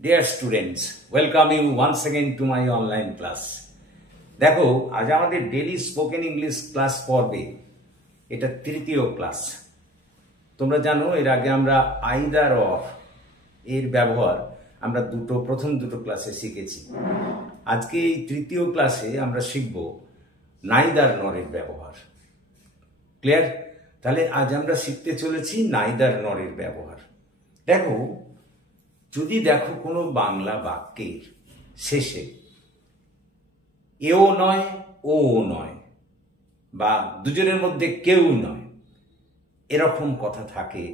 Dear students, welcome you once again to my online class. দেখো আজ আমাদের daily spoken English class পর্বে এটা তৃতীয় ক্লাস। তোমরা জানো এর আগে আমরা আইদার অর এর ব্যবহার আমরা প্রথম দুটো ক্লাসে শিখেছি। আজকে এই তৃতীয় ক্লাসে আমরা শিখব নাইদার নর এর ব্যবহার। ক্লিয়ার? তাহলে আজ আমরা শিখতে চলেছি নাইদার নর এর ব্যবহার। দেখো, যদি দেখো কোনো বাংলা বাক্যের শেষে এও নয় ও নয় বা দুজনের মধ্যে কেউ নয় এরকম কথা থাকে,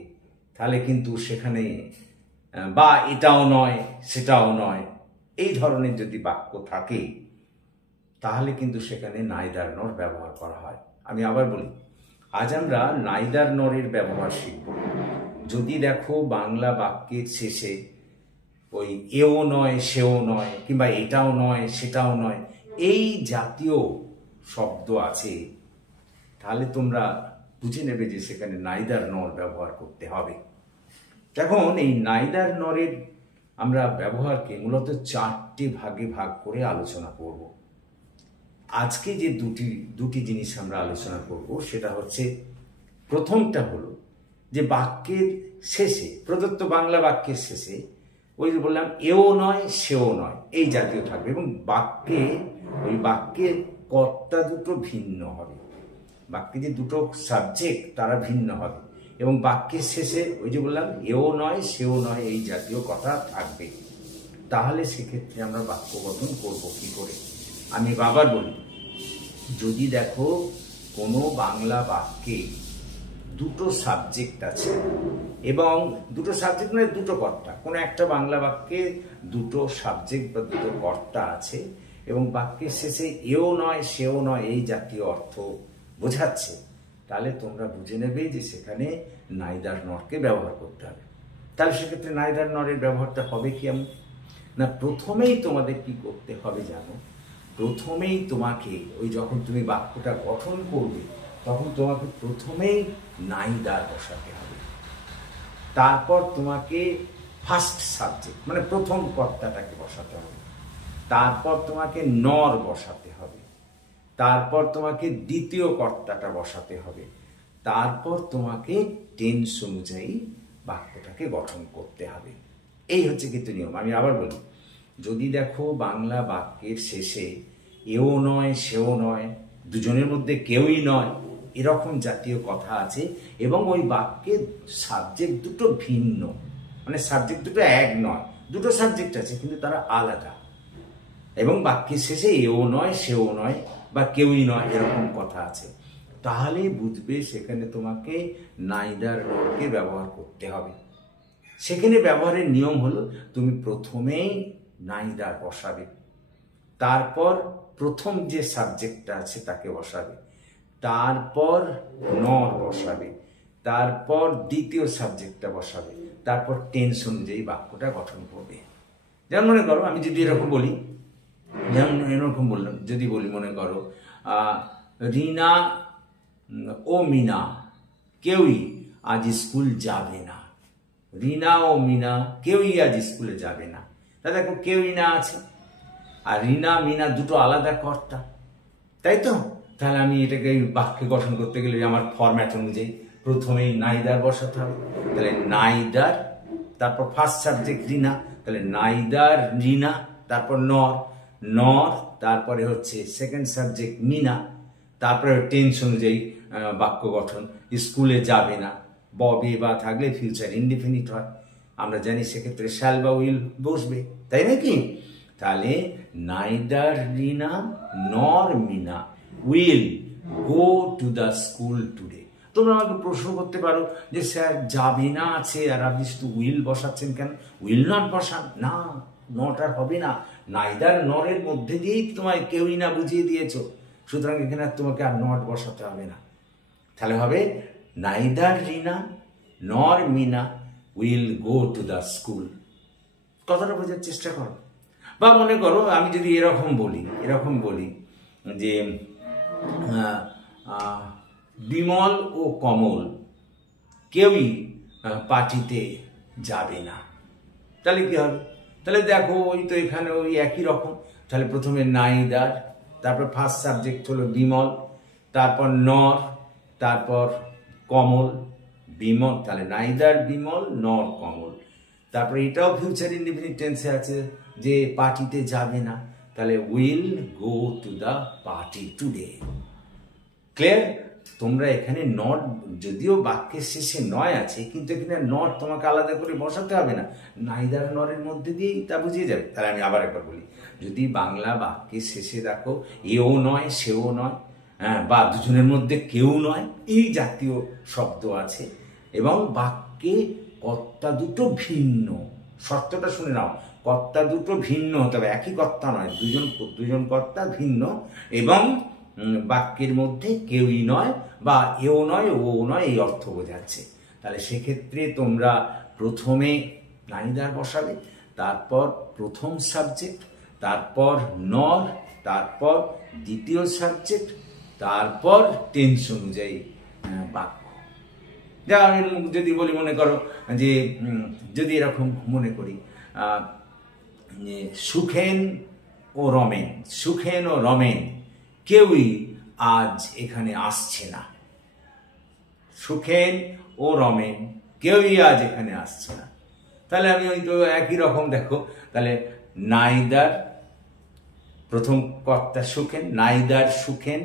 তাহলে কিন্তু সেখানে বা এটাও নয় সেটাও নয় এই ধরনের যদি বাক্য থাকে তাহলে কিন্তু সেখানে নাইদার নর ব্যবহার করা হয়। আমি আবার বলি, আজ আমরা নাইদার নরের ব্যবহার শিখব। যদি দেখো বাংলা বাক্যের শেষে ওই এও নয় সেও নয় কিংবা এটাও নয় সেটাও নয় এই জাতীয় শব্দ আছে, তাহলে তোমরা বুঝে নেবে যে সেখানে নাইদার নর ব্যবহার করতে হবে। এখন এই নাইদার নরের আমরা ব্যবহারকে মূলত চারটি ভাগে ভাগ করে আলোচনা করব। আজকে যে দুটি জিনিস আমরা আলোচনা করব সেটা হচ্ছে, প্রথমটা হলো যে বাক্যের শেষে, প্রদত্ত বাংলা বাক্যের শেষে ওই যে বললাম এও নয় সেও নয় এই জাতীয় থাকবে এবং ওই বাক্যের কর্তা দুটো ভিন্ন হবে। বাক্যে যে দুটো সাবজেক্ট তারা ভিন্ন হবে এবং বাক্যের শেষে ওই যে বললাম এও নয় সেও নয় এই জাতীয় কথা থাকবে। তাহলে সেক্ষেত্রে আমরা বাক্য গঠন করব কি করে? আমি বাবার বলি, যদি দেখো কোনো বাংলা বাক্যে দুটো সাবজেক্ট আছে এবং দুটো সাবজেক্ট মানে দুটো কর্তা, কোনো একটা বাংলা বাক্যে দুটো সাবজেক্ট বা দুটো কর্তা আছে এবং বাক্যের শেষে এও নয় সেও নয় এই জাতীয় অর্থ বোঝাচ্ছে, তাহলে তোমরা বুঝে নেবে যে সেখানে নাইদার নরকে ব্যবহার করতে হবে। তাহলে সেক্ষেত্রে নাইদার নরের ব্যবহারটা হবে কি এমন না, প্রথমেই তোমাদের কি করতে হবে জানো? প্রথমেই তোমাকে ওই যখন তুমি বাক্যটা গঠন করবে তখন তোমাকে প্রথমেই নাইদার বসাতে হবে। তারপর তোমাকে ফার্স্ট সাবজেক্ট মানে প্রথম কর্তাটাকে বসাতে হবে, তারপর তোমাকে নর বসাতে হবে, তারপর তোমাকে দ্বিতীয় কর্তাটা বসাতে হবে, তারপর তোমাকে টেন্স অনুযায়ী বাক্যটাকে গঠন করতে হবে। এই হচ্ছে কিন্তু নিয়ম। আমি আবার বলি, যদি দেখো বাংলা বাক্যের শেষে এও নয় সেও নয় দুজনের মধ্যে কেউই নয় এরকম জাতীয় কথা আছে এবং ওই বাক্যের সাবজেক্ট দুটো ভিন্ন, মানে সাবজেক্ট দুটো এক নয়, দুটো সাবজেক্ট আছে কিন্তু তারা আলাদা, এবং বাক্যের শেষে এও নয় সেও নয় বা কেউই নয় এরকম কথা আছে, তাহলে বুঝবে সেখানে তোমাকে নাইদার নরকে ব্যবহার করতে হবে। সেখানে ব্যবহারের নিয়ম হলো, তুমি প্রথমেই নাইদার বসাবে, তারপর প্রথম যে সাবজেক্টটা আছে তাকে বসাবে, তারপর নর বসাবে, তারপর দ্বিতীয় সাবজেক্টটা বসাবে, তারপর টেন্স অনুযায়ী বাক্যটা গঠন করবে। যেমন মনে করো, আমি যদি এরকম বলি, যেমন এরকম বললাম, যদি বলি মনে করো রিনা ও মিনা কেউই আজ স্কুল যাবে না। রিনা ও মিনা কেউই আজ স্কুলে যাবে না। তা দেখো কেউই না আছে আর রিনা মিনা দুটো আলাদা কর্তা, তাই তো? তাহলে আমি এটাকে বাক্যে গঠন করতে গেলে আমার ফরম্যাট অনুযায়ী প্রথমেই নাইদার বসাতে হবে। তাহলে নাইদার, তারপর ফার্স্ট সাবজেক্ট রিনা, তাহলে নাইদার রিনা, তারপর নর, তারপরে হচ্ছে সেকেন্ড সাবজেক্ট মিনা, তারপরে টেন্স অনুযায়ী বাক্য গঠন, স্কুলে যাবে না, ববে বা থাকলে ফিউচার ইনডিফিনিট হয়, আমরা জানি সেক্ষেত্রে শ্যাল বা উইল বসবে, তাই নাকি? তাহলে neither Rina nor Mina will go to the school today. তোমরা আমাকে প্রশ্ন করতে পারো যে স্যার যাবে না আছে আর আপনি শুধু উইল বসাচ্ছেন কেন? উইল নট বসান না, নট আর হবে না, নাইদার নরের মধ্যে দিয়েই তোমায় কেউই না বুঝিয়ে দিয়েছো, সুতরাং এখানে তোমাকে আর নট বসাতে হবে না। তাহলে হবে neither Rina nor Mina will go to the school. কথাটা বোঝার চেষ্টা করো। বা মনে করো আমি যদি এরকম বলি যে বিমল ও কমল কেউই পার্টিতে যাবে না, তাহলে কি হবে? তাহলে দেখো ওই তো এখানে ওই একই রকম। তাহলে প্রথমে নাইদার, তারপর ফার্স্ট সাবজেক্ট হলো বিমল, তারপর নর, তারপর কমল, বিমল, তাহলে নাইদার বিমল নর কমল। তারপরে এটাও ফিউচার ইনডিফিনিট টেন্সে আছে যে পার্টিতে যাবে না, তাহলে will go to the party today. Clear? তোমরা এখানে নট, যদিও বাক্যের শেষে নয় আছে, কিন্তু এখানে নট তোমাকে আলাদা করে বসাতে হবে না, নাইদার নরের মধ্যে দিয়েই তা বুঝিয়ে যাবে। তাহলে আমি আবার একবার বলি, যদি বাংলা বাক্যের শেষে দেখো এও নয় সেও নয়, হ্যাঁ, বা দুজনের মধ্যে কেউ নয়, এই জাতীয় শব্দ আছে, এবং বাক্যে কর্তা দুটো ভিন্ন, শর্তটা শুনে নাও, কর্তা দুটো ভিন্ন হতে হবে, একই কর্তা নয়, দুজন কর্তা ভিন্ন, এবং বাক্যের মধ্যে কেউই নয় বা এও নয় ও নয়, এই অর্থ বোঝাচ্ছে। তাহলে সেক্ষেত্রে তোমরা প্রথমে নাইদার বসাবে, তারপর প্রথম সাবজেক্ট, তারপর নর, তারপর দ্বিতীয় সাবজেক্ট, তারপর টেন্স অনুযায়ী বাক্য। যা যদি বলি, মনে করো যে যদি এরকম মনে করি সুখেন ও রমেন, সুখেন ও রমেন কেউই আজ এখানে আসছে না, সুখেন ও রমেন কেউই আজ এখানে আসছে না। তাহলে আমি ওই তো একই রকম দেখো, তাহলে নাইদার, প্রথম কর্তা সুখেন, নাইদার সুখেন,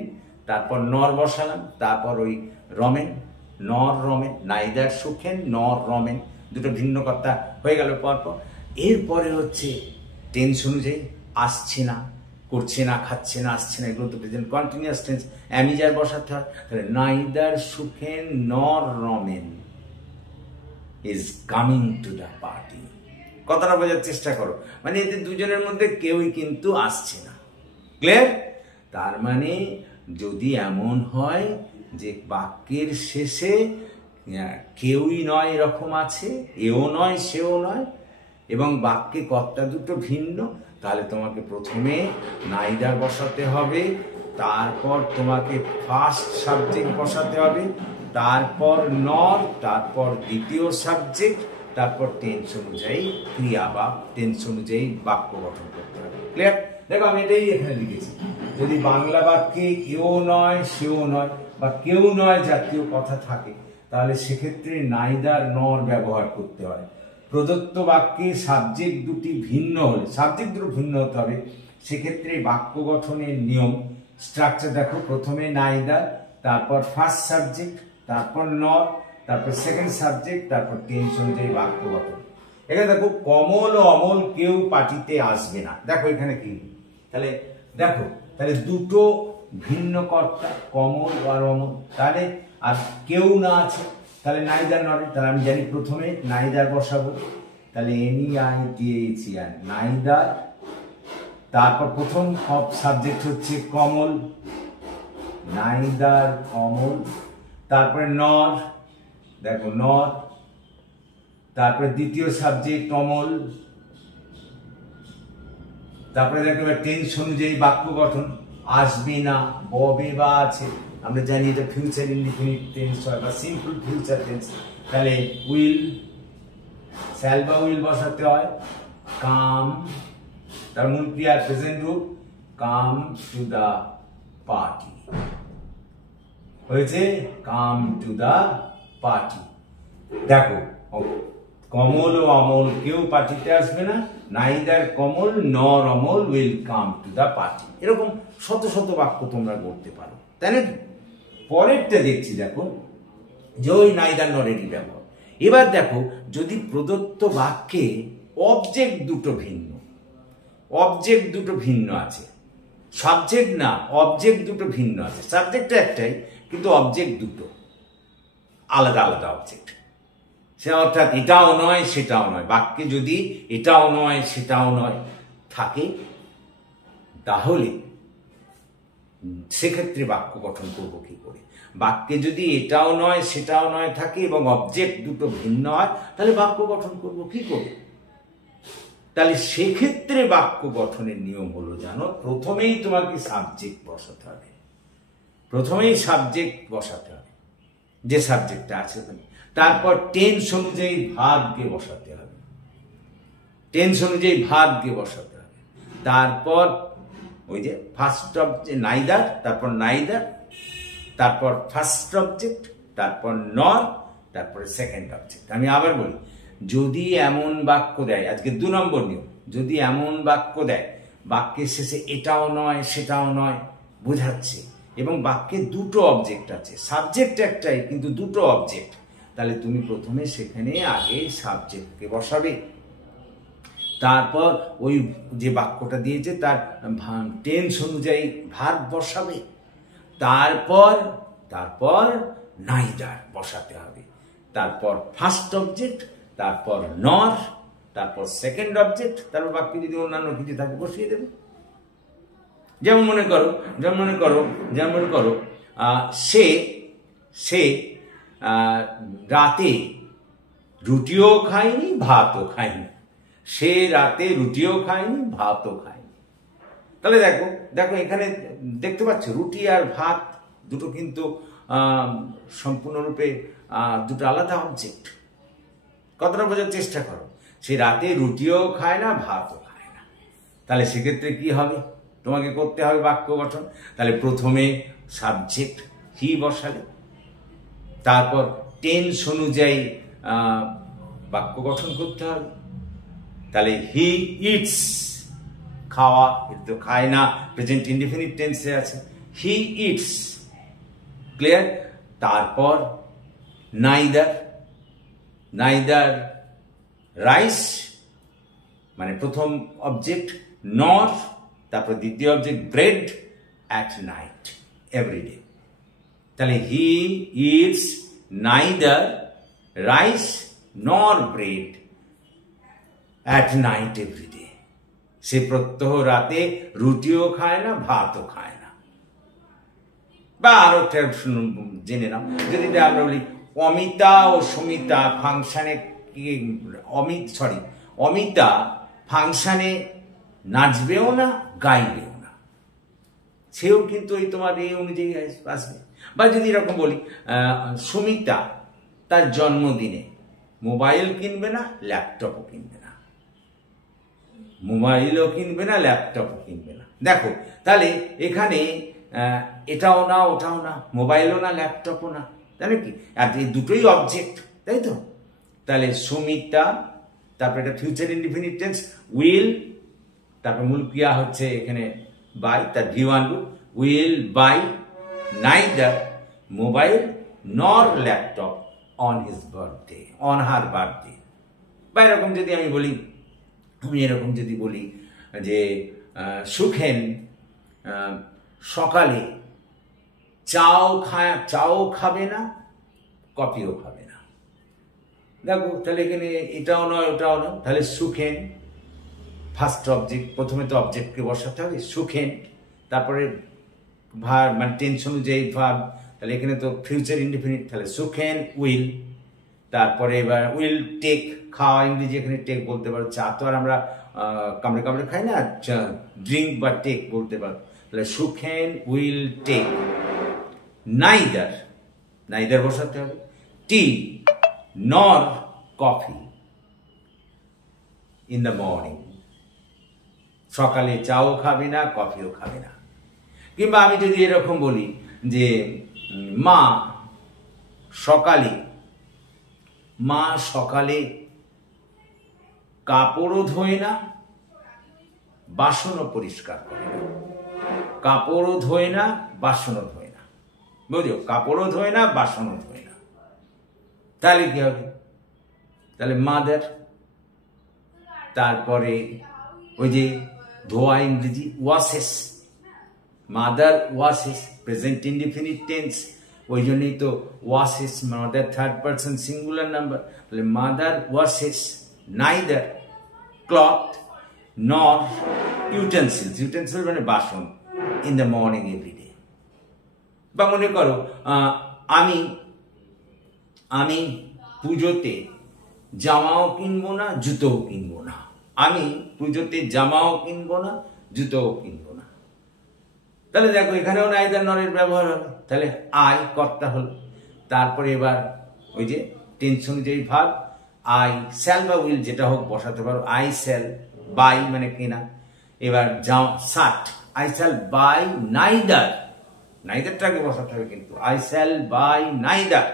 তারপর নর বসালাম, তারপর ওই রমেন, নর রমেন, নাইদার সুখেন নর রমেন, দুটো ভিন্ন কর্তা হয়ে গেল পরপর। এরপরে হচ্ছে টেন্স অনুযায়ী আসছে না, করছে না, খাচ্ছে না, আসছে না, এগুলো তো প্রেজেন্ট কন্টিনিউয়াস টেন্স, অ্যামিজার বসাতে হয়। তাহলে নাইদার সুখেন নর Ramen is coming to the party. কথাটা বোঝার চেষ্টা করো, মানে এদের দুজনের মধ্যে কেউই কিন্তু আসছে না। ক্লিয়ার? তার মানে যদি এমন হয় যে বাক্যের শেষে কেউই নয় এরকম আছে, এও নয় সেও নয়, এবং বাক্যে কর্তা দুটো ভিন্ন, তাহলে তোমাকে প্রথমে নাইদার বসাতে হবে, তারপর তোমাকে ফার্স্ট সাবজেক্ট বসাতে হবে, তারপর নর, তারপর দ্বিতীয় সাবজেক্ট, তারপর টেন্স অনুযায়ী ক্রিয়া বা টেন্স অনুযায়ী বাক্য গঠন করতে হবে। ক্লিয়ার? দেখো আমি এটাই এখানে লিখেছি, যদি বাংলা বাক্যে এও নয় সেও নয় বা কেউ নয় জাতীয় কথা থাকে, তাহলে সেক্ষেত্রে নাইদার নর ব্যবহার করতে হয়। প্রদত্ত বাক্যে সাবজেক্ট দুটি ভিন্ন হলে, সাবজেক্ট দুটো ভিন্ন হতে হবে, সেক্ষেত্রে বাক্য গঠনের নিয়ম স্ট্রাকচার দেখো, প্রথমে নাইদার, তারপর ফার্স্ট সাবজেক্ট, তারপর নর, তারপর সেকেন্ড সাবজেক্ট, তারপর টেন্স অনুযায়ী বাক্য গঠন। এখানে দেখো কমল ও অমল কেউ পার্টিতে আসবে না, দেখো এখানে কি, তাহলে দেখো, তাহলে দুটো ভিন্ন কর্তা কমল আর অমল, তাহলে আর কেউ না আছে, তাহলে নাইদার নরে, তাহলে আমি জানি প্রথমে নাইদার বসাবো, তাহলে NEIDHER নাইদার, তারপর প্রথম সাবজেক্ট হচ্ছে কমল, নাইদার কমল, তারপরে নর, দেখো নর, তারপরে দ্বিতীয় সাবজেক্ট অমল, তারপরে দেখো টেন্স অনুযায়ী বাক্য গঠন, আসবে না, ববে বা আছে, আমরা জানি এটা ফিউচার ইনডিফিনিট টেন্স হয় বা সিম্পল ফিউচার টেন্স, তাহলে উইল, শ্যাল বা উইল বসাতে হয়, কাম, তার মূল ক্রিয়া প্রেজেন্ট রূপ, কাম টু দা পার্টি, হয়েছে কাম টু দা পার্টি। দেখো কমল ও অমল কেউ পার্টিতে আসবে না, neither Kamal nor Amal will come to the party. এরকম শত শত বাক্য তোমরা করতে পারো, তাই নাকি? পরেরটা দেখছি, দেখো যে ওই নাইদার নরেরই ব্যবহার। এবার দেখো যদি প্রদত্ত বাক্যে অবজেক্ট দুটো ভিন্ন, অবজেক্ট দুটো ভিন্ন আছে, সাবজেক্ট না, অবজেক্ট দুটো ভিন্ন আছে, সাবজেক্টটা একটাই কিন্তু অবজেক্ট দুটো আলাদা আলাদা অবজেক্ট, সে অর্থাৎ এটাও নয় সেটাও নয়, বাক্যে যদি এটাও নয় সেটাও নয় থাকে, তাহলে সেক্ষেত্রে বাক্য গঠন করবো কি করে? বাক্যে যদি এটাও নয় সেটাও নয় থাকে এবং অবজেক্ট দুটো ভিন্ন হয়, তাহলে বাক্য গঠন করবো কি করে? তাহলে সেক্ষেত্রে বাক্য গঠনের নিয়ম হলো, জানো, প্রথমেই তোমাকে সাবজেক্ট বসাতে হবে, প্রথমেই সাবজেক্ট বসাতে হবে যে সাবজেক্টটা আছে ওখানে, তারপর টেন্স অনুযায়ী ভার্বকে বসাতে হবে, টেন্স অনুযায়ী ভার্ব দিয়ে বসাতে হবে। তারপর ওই যে ফার্স্ট অবজেক্ট নাইদার, তারপর নাইদার, তারপর ফার্স্ট অবজেক্ট, তারপর নর, তারপরে সেকেন্ড অবজেক্ট। আমি আবার বলি, যদি এমন বাক্য দেয়, আজকে 2 নম্বর নিয়ম, যদি এমন বাক্য দেয় বাক্যের শেষে এটাও নয় সেটাও নয় বোঝাচ্ছে, এবং বাক্যে 2টো অবজেক্ট আছে, সাবজেক্ট একটাই কিন্তু 2টো অবজেক্ট, তাহলে তুমি প্রথমে সেখানে আগে সাবজেক্টকে বসাবে, তারপর ওই যে বাক্যটা দিয়েছে তার টেন্স অনুযায়ী ভার্ব বসাবে, তারপর নাইদার বসাতে হবে, তারপর ফার্স্ট অবজেক্ট, তারপর নর, তারপর সেকেন্ড অবজেক্ট, তারপর বাক্যে যদি অন্যান্য কিছু থাকে বসিয়ে দেবে। যেমন মনে করো সে রাতে রুটিও খায়নি ভাতও খায়নি, সে রাতে রুটিও খায়নি ভাতও খায়নি। তাহলে দেখো এখানে দেখতে পাচ্ছ রুটি আর ভাত দুটো কিন্তু সম্পূর্ণরূপে 2টো আলাদা অবজেক্ট। কতটা বোঝার চেষ্টা করো, সে রাতে রুটিও খায় না ভাতও খায় না, তাহলে সেক্ষেত্রে কি হবে, তোমাকে করতে হবে বাক্য গঠন। তাহলে প্রথমে সাবজেক্ট হি বসালে, তারপর টেন্স অনুযায়ী বাক্য গঠন করতে হবে। তাহলে হি ইটস, খাওয়া, এটা তো খায় না, প্রেজেন্ট ইনডিফিনিট টেন্সে আছে, হি ইটস, ক্লিয়ার। তারপর নাইদার রাইস, মানে প্রথম অবজেক্ট, নর, তারপর দ্বিতীয় object bread, at night, everyday. তাহলে he eats neither rice nor bread at night everyday. সে প্রত্যহ রাতে রুটিও খায় না ভাতও খায় না। বা আরো জেনে নাও, যদি আমরা বলি অমিতা ও সুমিতা ফাংশনে অমিতা ফাংশনে নাচবেও না গাইবেও না, সেও কিন্তু ওই তোমার এই অনুযায়ী আসবে। বা যদি এরকম বলি সুমিতা তার জন্মদিনে মোবাইল কিনবে না ল্যাপটপও কিনবে না, মোবাইলও কিনবে না ল্যাপটপও কিনবে না। দেখো তাহলে এখানে এটাও না ওটাও না, মোবাইলও না ল্যাপটপও না, তাহলে কি, আর এই দুটোই অবজেক্ট, তাই তো। তাহলে সুমিতা, তারপর এটা ফিউচার ইনডিফিনিট টেন্স, উইল, তারপর মূল ক্রিয়া হচ্ছে এখানে বাই, তার V1 রূপ, উইল বাই নাইদার মোবাইল নর laptop on his birthday, on her birthday. বা এরকম যদি আমি এরকম যদি বলি যে সুখেন সকালে চাও খাবে না কফিও খাবে না। দেখো তাহলে এখানে এটাও নয় ওটাও নয়, তাহলে সুখেন ফার্স্ট অবজেক্ট, প্রথমে তো অবজেক্টকে বসাতে হবে, সুখেন, তারপরে ভার্ব মানে টেন্স অনুযায়ী ভার্ব, তাহলে এখানে তো ফিউচার ইনডিফিনিট, তাহলে সুখেন উইল, তারপরে এবার উইল টেক, খাওয়া ইংরেজি এখানে টেক বলতে পারো, চা তো আর আমরা কামড়ে কামড়ে খাই না, ড্রিঙ্ক বা টেক বলতে পারো। তাহলে সুখেন উইল টেক নাইদার বসাতে হবে, টি nor coffee in the morning, সকালে চাও খাবে না কফিও খাবে না। কিংবা আমি যদি এরকম বলি যে মা সকালে কাপড়ও ধোয় না বাসনও পরিষ্কার করে না, কাপড়ও ধোয় না বাসনও ধোয় না, বুঝলো, কাপড়ও ধোয় না বাসনও ধোয় না। তাহলে কি হবে, তাহলে মাদার, তারপরে ওই যে ধোয়া ইংরেজি washes, mother washes, present indefinite tense, ওই জন্যই তো washes mother third person singular number. তাহলে মাদার ওয়াশেস নাইদার ক্লথ নর ইউটেন্সিল মানে বাসন ইন দ্য মর্নিং এভরিডে। বা মনে করো আমি পুজোতে জামাও কিনবো না জুতোও কিনবো না, আমি পুজোতে জামাও কিনবো না জুতোও কিনবো না। তাহলে দেখো এখানেও নাইদার নরের ব্যবহার হবে, তাহলে আই কর্তা হলো, তারপরে এবার ওই যে টেন্স অনুযায়ী ভার্ব, আই, শ্যাল বা উইল যেটা হোক বসাতে পারো। আই শ্যাল বাই মানে কেনা। এবার যাও shirt, I shall buy neither, নাইদারটাকে বসাতে হবে কিন্তু। I shall buy neither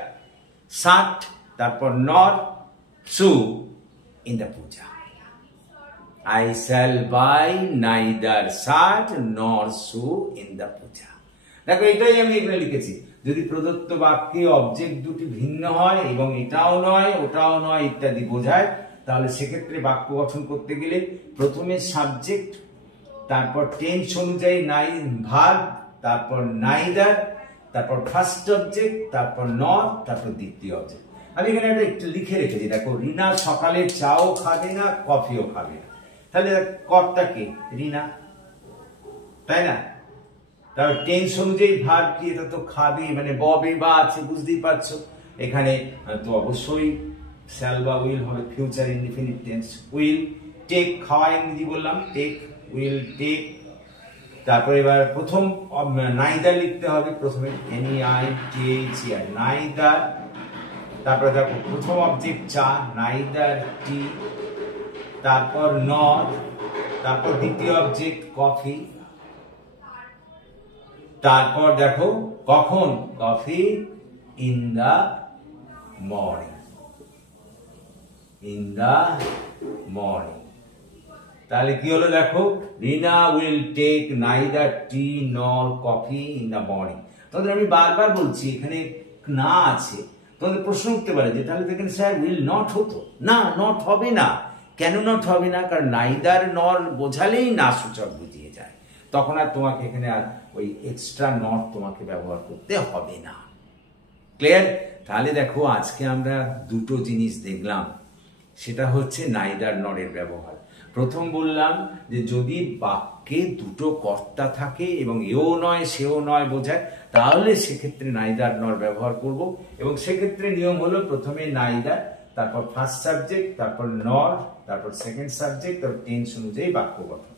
shirt, তারপর nor shoe in the Puja. I shall buy neither shirt nor shoe in the puja. দেখো এটাই আমি এখানে লিখেছি। যদি প্রদত্ত বাক্যে অবজেক্ট দুটি ভিন্ন হয় এবং এটাও নয় ওটাও নয় ইত্যাদি বোঝায়, তাহলে সেক্ষেত্রে বাক্য গঠন করতে গেলে প্রথমে সাবজেক্ট, তারপর টেন্স অনুযায়ী ভার্ব, তারপর নাইদার, তারপর ফার্স্ট অবজেক্ট, তারপর নর, তারপর দ্বিতীয় অবজেক্ট। আমি এখানে একটা একটু লিখে রেখেছি, দেখো রিনা সকালে চাও খাবে না, কফিও খাবে না। তাহলে কর্তা কে? রিনা, তাই না? তার টেন্স অনুযায়ী ভার্ব কি? এটা তো খাবে মানে ববে বা আছে, বুঝতেই পারছো। এখানে তো অবশ্যই শ্যাল বা উইল হবে, future indefinite tense. Will take, খাওয়া ইংরেজি বললাম, টেক, উইল টেক। তারপর এবার প্রথম নাইদার লিখতে হবে প্রথমে, NEITHER, নাইদার। তারপরে দেখো প্রথম অবজেক্ট চা, নাইদার টি, তারপর নর, তারপর দ্বিতীয় অবজেক্ট কফি, তারপর দেখো কখন? Coffee in the morning, in the morning. তাহলে কি হলো দেখো, Rina will take neither tea nor coffee in the morning. তোমাদের আমি বারবার বলছি এখানে না আছে, তোমাদের প্রশ্ন উঠতে পারে যে তাহলে দেখেন স্যার উইল নট হতো না, নট হবে না। কেন নট হবে না? কারণ নাইদার নর বোঝালেই না সূচক বুঝিয়ে যায়, তখন আর তোমাকে এখানে আর ওই এক্সট্রা নট তোমাকে ব্যবহার করতে হবে না। ক্লিয়ার? তাহলে দেখো আজকে আমরা দুটো জিনিস দেখলাম, সেটা হচ্ছে নাইদার নরের ব্যবহার। প্রথম বললাম যে যদি বাক্যে দুটো কর্তা থাকে এবং এও নয় সেও নয় বোঝায়, তাহলে সেক্ষেত্রে নাইদার নর ব্যবহার করব। এবং সেক্ষেত্রে নিয়ম হলো প্রথমে নাইদার, তারপর ফার্স্ট সাবজেক্ট, তারপর নর, তারপর সেকেন্ড সাবজেক্ট, তারপর টেন্স অনুযায়ী বাক্য গঠন।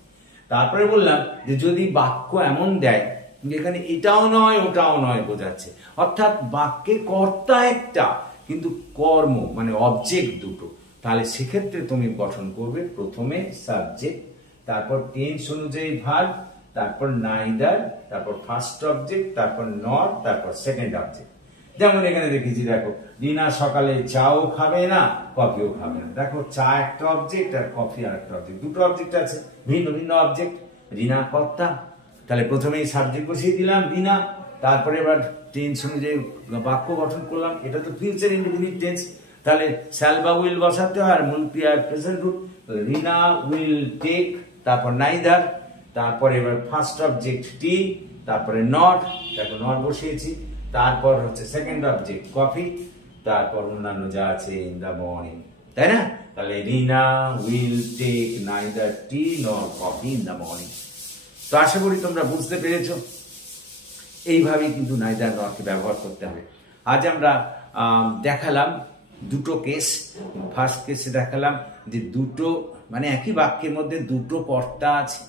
তারপরে বললাম যে যদি বাক্য এমন দেয় যেখানে এটাও নয় ওটাও নয় বোঝাচ্ছে, অর্থাৎ বাক্যে কর্তা একটা কিন্তু কর্ম মানে অবজেক্ট দুটো, তাহলে সেক্ষেত্রে তুমি গঠন করবে প্রথমে সাবজেক্ট, তারপর টেন্স অনুযায়ী ভার্ব, তারপর নাইদার, তারপর ফার্স্ট অবজেক্ট, তারপর নট, তারপর সেকেন্ড অবজেক্ট। যেমন এখানে দেখেছি, দেখো রিনা সকালে চাও খাবে না, কফিও খাবে না। দেখো চা একটা অবজেক্ট আর কফি আর একটা অবজেক্ট, দুটো অবজেক্ট আছে, ভিন্ন ভিন্ন অবজেক্ট। রিনা কর্তা, তাহলে প্রথমেই সাবজেক্ট বসিয়ে দিলাম রিনা, তারপরে এবার টেন্স অনুযায়ী বাক্য গঠন করলাম। এটা তো ফিউচার ইনডিফিনিট টেন্স, তাহলে শ্যাল বা উইল বসাতে হয় আর মূল ক্রিয়া প্রেজেন্ট রূপ। রিনা উইল টেক, তারপর নাইদার, তারপর এবার ফার্স্ট অবজেক্ট টি, তারপরে নট, দেখো নট বসিয়েছি, তারপর হচ্ছে সেকেন্ড অবজেক্ট কফি, তারপর অন্যান্য যা আছে ইন দা মর্নিং, তাই না? তাহলে রিনা will take neither tea nor coffee in the morning. তো আশা করি তোমরা বুঝতে পেরেছো, এইভাবেই কিন্তু নাইদার নরকে ব্যবহার করতে হবে। আজ আমরা দেখালাম দুটো কেস। ফার্স্ট কেসে দেখালাম যে দুটো মানে একই বাক্যের মধ্যে দুটো কর্তা আছে,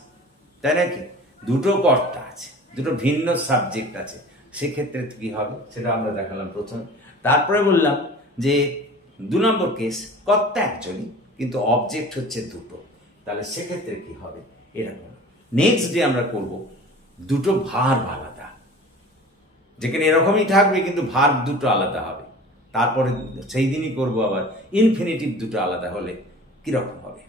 তাই নাকি? দুটো কর্তা আছে, দুটো ভিন্ন সাবজেক্ট আছে, সেক্ষেত্রে কি হবে সেটা আমরা দেখালাম প্রথম। তারপরে বললাম যে 2 নম্বর কেস, কর্তা একজনই কিন্তু অবজেক্ট হচ্ছে দুটো, তাহলে সেক্ষেত্রে কি হবে এরকম। নেক্সট ডে আমরা করব দুটো ভার্ব আলাদা, যেখানে এরকমই থাকবে কিন্তু ভার্ব দুটো আলাদা হবে। তারপরে সেই দিনই করবো আবার ইনফিনিটিভ দুটো আলাদা হলে কিরকম হবে।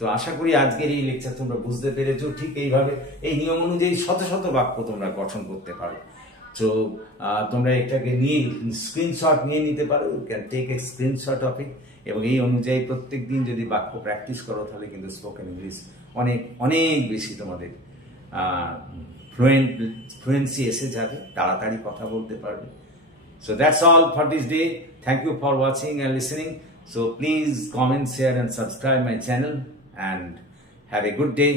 তো আশা করি আজকের এই লেকচার তোমরা বুঝতে পেরেছো। ঠিক এইভাবে এই নিয়ম অনুযায়ী শত শত বাক্য তোমরা গঠন করতে পারো। তো তোমরা এটাকে নিয়ে স্ক্রিনশট নিয়ে নিতে পারো, you can take a screenshot of it, এবং এই অনুযায়ী প্রত্যেক দিন যদি বাক্য প্র্যাকটিস করো তাহলে কিন্তু স্পোকেন ইংলিশ অনেক অনেক বেশি তোমাদের ফ্লুয়েন্সি এসে যাবে, তাড়াতাড়ি কথা বলতে পারবে। So that's all for this day. Thank you for watching and listening. So please comment, share and subscribe my channel and have a good day.